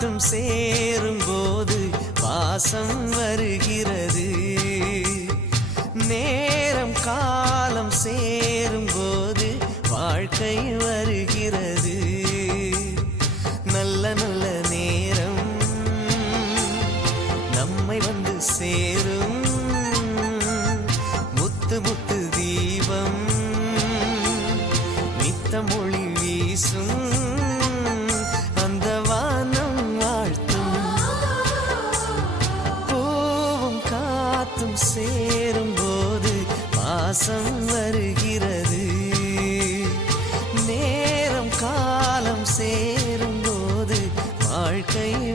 காத்தும் சேரும்போது வாசம் வருகிறது. நேரம் காலம் சேரும்போது வாழ்க்கை வருகிறது. நல்ல நல்ல நேரம் நம்மை வந்து சேரும். முத்து முத்து தீபம் நித்தம் ஒளி வீசும். அந்த வானம் வாழ்த்தும். பூவும் காத்தும் சேரும்போது வாசம் வருகிறது. நேரம் காலம் சேரும்போது வாழ்க்கை